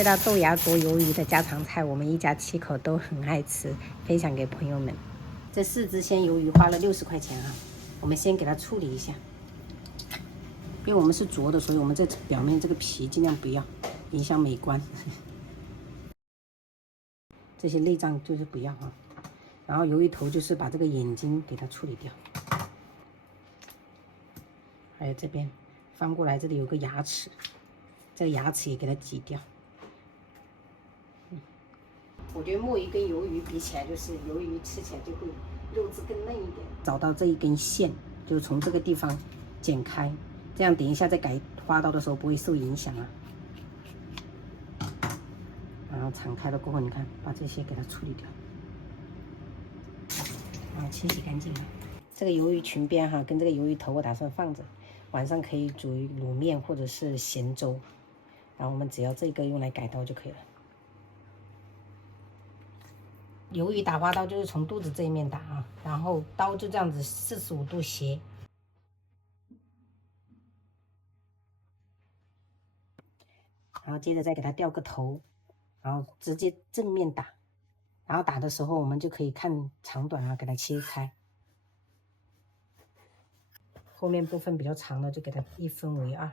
這道豆芽佐魷魚的家常菜，我们一家7口都很爱吃，分享給朋友們。這4隻鮮魷魚花了60塊錢啊，我們先給它處理一下，因為我們是灼的，所以我們這表面這個皮盡量不要影響美觀。這些內臟就是不要啊，然後魷魚頭就是把這個眼睛給它處理掉，還有這邊翻過來，這裡有個牙齒，這個牙齒也給它擠掉。我覺得墨魚跟魷魚比起來，就是魷魚吃起來就会肉質更嫩一點。找到這一根線，就是從這個地方剪開，這樣等一下再改花刀的時候不會受影響啊。然後敞開了過後，你看，把這些給它處理掉，然後清洗乾淨了。這個魷魚裙邊哈，跟這個魷魚頭我打算放着，晚上可以煮滷麵或者是鹹粥。然後我們只要這個用來改刀就可以了。魷魚打花刀就是從肚子這一面打啊，然後刀就這樣子45度斜。然後接着再給它掉個頭。然後直接正面打，然後打的時候我們就可以看長短啊，給它切開。後面部分比較長的就給它1分為2。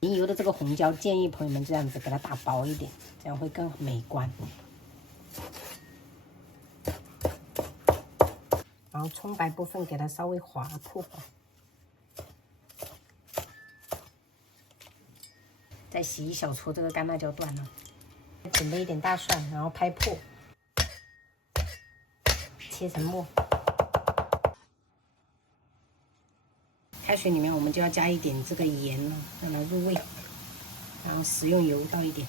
淋油的這個紅椒建議朋友們這樣子給它打薄一點，這樣會更美觀。然後蔥白部分給它稍微劃破。再洗一小撮這個乾辣椒段呢，準備一點大蒜，然後拍破，切成末。開水裡面我們就要加一點這個鹽了，讓它入味，然後食用油倒一點，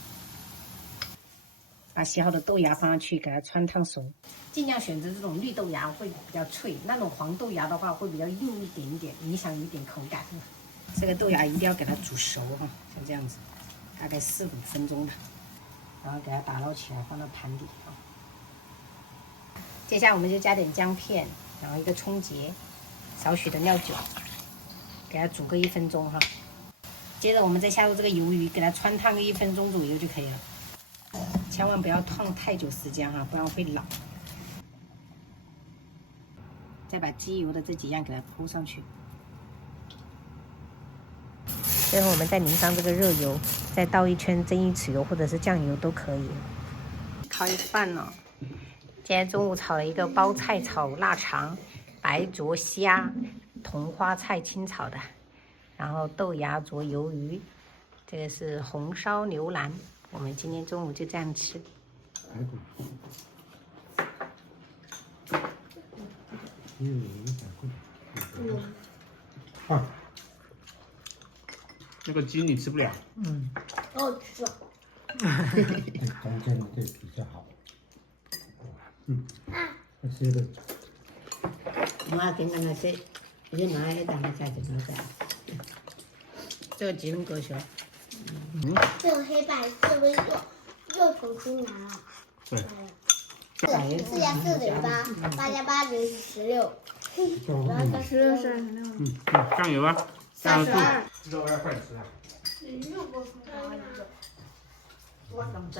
把洗好的豆芽放上去，給它汆燙熟。盡量選擇這種綠豆芽會比較脆，那種黃豆芽的話會比較硬一點點，影響一點口感。這個豆芽一定要給它煮熟哈，像這樣子。大概4、5分鐘吧，然後給它打撈起來，放到盤底啊。接下來我們就加點薑片，然後一個蔥節，少許的料酒，給它煮個1分鐘哈。接着我們再下入這個魷魚，給它汆燙個1分鐘左右就可以了。千萬不要燙太久時間哈，不然會老。再把雞油的這幾樣給它鋪上去。最後我們再淋上這個熱油，再倒一圈蒸魚豉油或者是醬油都可以。烤一飯了。今天中午炒了一個包菜炒臘腸，白灼蝦，同花菜清炒的，然後豆芽灼魷魚，這個是紅燒牛腩。我們今天中午就這樣吃。那個雞你吃不了。我吃。中间的这比较好。那些的。我跟那些，你拿一单的价钱多少？這個幾分割球？這個黑白色不是又重新拿了？對。 4加4等於8，8加8等於16。16是26。醬油啊。 32。知道要快吃啊。我怎麼整？